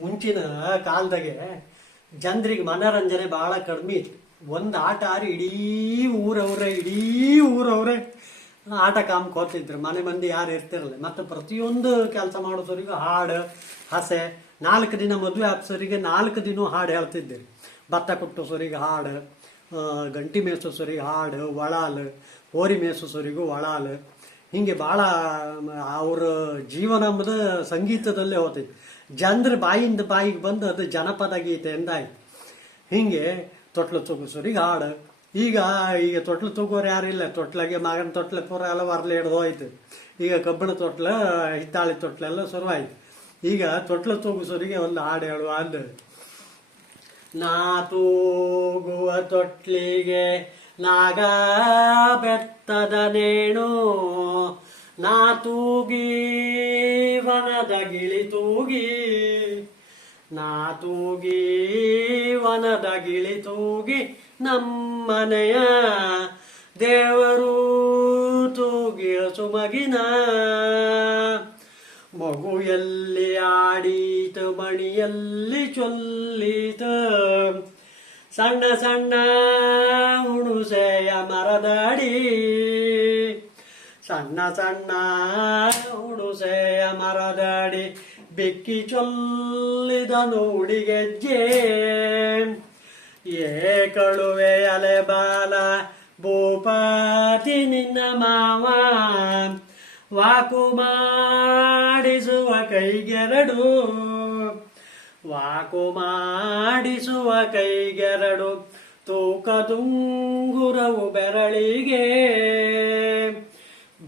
ಮುಂಚಿನ ಕಾಲದಾಗೆ ಜನರಿಗೆ ಮನರಂಜನೆ ಬಹಳ ಕಡಿಮೆ ಇತ್ತು. ಒಂದು ಆಟ ಆಡಿ ಇಡೀ ಊರವ್ರೆ ಆಟ ಕಾಮ್ಕೋತಿದ್ರು. ಮನೆ ಮಂದಿ ಯಾರು ಇರ್ತಿರಲ್ಲ. ಮತ್ತು ಪ್ರತಿಯೊಂದು ಕೆಲಸ ಮಾಡೋಸರಿಗೆ ಹಾಡು ಹಸೆ 4 ದಿನ ಮದುವೆ ಆಪ್ಸರಿಗೆ 4 ದಿನ ಹಾಡು ಹೇಳ್ತಿದ್ದೀರಿ. ಭತ್ತ ಕುಟ್ಟೋಸರಿಗೆ ಹಾಡು, ಗಂಟಿ ಮೇಸೋಸರಿಗೆ ಹಾಡು, ಒಳಾಲು, ಹೋರಿ ಮೇಸೋಸರಿಗೂ ಒಳಾಲು. ಹಿಂಗೆ ಭಾಳ ಅವ್ರ ಜೀವನ ಎಂಬುದು ಸಂಗೀತದಲ್ಲೇ ಹೋಗ್ತೈತಿ. ಜನರ ಬಾಯಿಂದ ಬಾಯಿಗೆ ಬಂದು ಅದು ಜನಪದ ಗೀತೆ ಎಂದಾಯ್ತು. ಹಿಂಗೆ ತೊಟ್ಲು ತೂಗಿಸೋರಿಗೆ ಹಾಡು. ಈಗ ತೊಟ್ಲು ತೂಗೋರು ಯಾರಿಲ್ಲ. ತೊಟ್ಲಾಗೆ ಮಗನ ತೊಟ್ಲ ಪೂರ ಎಲ್ಲ ಹೊರಲೆ ಹಿಡ್ದು ಹೋಯ್ತು. ಈಗ ಕಬ್ಬಿಣ ತೊಟ್ಲ, ಹಿತ್ತಾಳಿ ತೊಟ್ಲೆಲ್ಲ ಶುರುವಾಯ್ತು. ಈಗ ತೊಟ್ಲು ತೂಗಿಸೋರಿಗೆ ಒಂದು ಹಾಡು ಹೇಳುವ ಅಂದ. ನಾ ತೂಗುವ ತೊಟ್ಲಿಗೆ ನಾಗ ಬೆತ್ತದ ನೇಣು, ನಾ ತೂಗಿ ವನದ ಗಿಳಿ ತೂಗಿ, ನಾ ತೂಗಿ ವನದ ಗಿಳಿ ತೂಗಿ, ನಮ್ಮನೆಯ ದೇವರು ತೂಗಿಯ ಸುಮಗಿನ. ಮಗು ಎಲ್ಲಿ ಆಡೀತು ಮಣಿಯಲ್ಲಿ ಚೊಲ್ಲೀತು, ಸಣ್ಣ ಸಣ್ಣ ಹುಣಸೆಯ ಮರದಡಿ, ಸಣ್ಣ ಸಣ್ಣ ಹುಣಸೆಯ ಮರದಡಿ, ಬೆಕ್ಕಿ ಚೊಲ್ಲಿದ ನುಡಿಗೆಜ್ಜೆ. ಕಳುವೆ ಅಲೆ ಬಾಲ ಭೂಪತಿ ನಿನ್ನ ಮಾವ, ವಾಕು ಮಾಡಿಸುವ ಕೈಗೆರಡು, ವಾಕು ಮಾಡಿಸುವ ಕೈಗೆರಡು, ತೂಕದುಂಗುರವು ಬೆರಳಿಗೆ.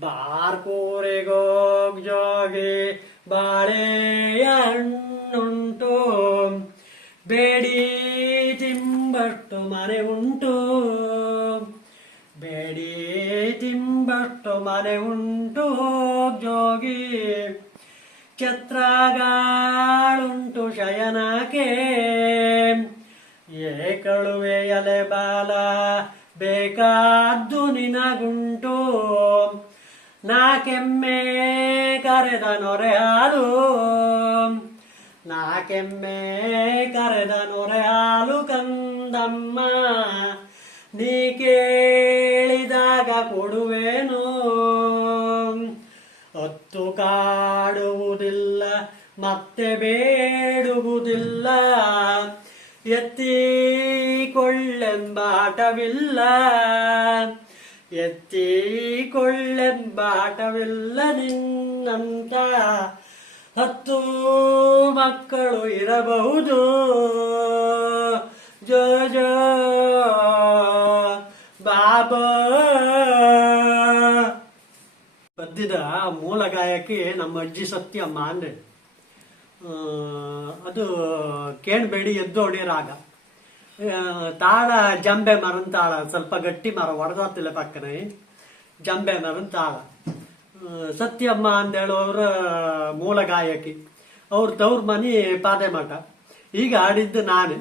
ಬಾರ್ಕೂರಿಗೋಗ್ ಜೋಗಿ ಬಾಳೆಯ ಹಣ್ಣುಂಟು, ಬೇಡಿ ತಿಂಬಷ್ಟು ಮನೆ ಉಂಟು, ಬೇಡಿ ತಿಂಬಷ್ಟು ಮನೆ ಉಂಟು ಹೋಗ್ ಜೋಗಿ. ಛತ್ರಗಾಳುಂಟು ಶಯನಕ್ಕೆ, ಕಳುವೆ ಎಲೆ ಬಾಲ ಬೇಕಾದ್ದು ನಿನಗುಂಟು, ನಾ ಕೆಮ್ಮೆ ಕರೆದ ನೊರೆ ಹಾಲು, ನಾ ಕೆಮ್ಮೆ ಕರೆದ ನೊರೆ ಹಾಲು ಕಂದಮ್ಮ, ನೀ ಕೇಳಿದಾಗ ಕೊಡುವೇನು. ಹೊತ್ತು ಕಾಡುವುದಿಲ್ಲ ಮತ್ತೆ ಬೇಡುವುದಿಲ್ಲ, ಎತ್ತಿಕೊಳ್ಳೆಂಬಾಟವಿಲ್ಲ, ಎತ್ತಿಕೊಳ್ಳೆಂಬಾಟವಿಲ್ಲ. ನಿನ್ನಂತ 10 ಮಕ್ಕಳು ಇರಬಹುದು, ಜೋ ಜೋ ಬಾಬಾ. ಪದ್ಯದ ಮೂಲ ಗಾಯಕಿ ನಮ್ಮ ಅಜ್ಜಿ ಸತ್ಯಮ್ಮ ಅಂದ್ರೆ. ಅದು ಕೇಳಬೇಡಿ ಎದ್ದೋಡಿ ರಾಗ. ತಾಳ ಜಂಬೆ ಮರನ್ ತಾಳ, ಸ್ವಲ್ಪ ಗಟ್ಟಿ ಮರ ಹೊಡೆದೋತಿಲ್ಲ ಪಕ್ಕನೆ, ಜಂಬೆ ಮರನ್ ತಾಳ. ಸತ್ಯಮ್ಮ ಅಂದೇಳುವವ್ರ ಮೂಲ ಗಾಯಕಿ. ಅವ್ರ ತವ್ರ ಮನಿ ಪಾದೆ ಮಠ. ಈಗ ಆಡಿದ್ದು ನಾನೇ.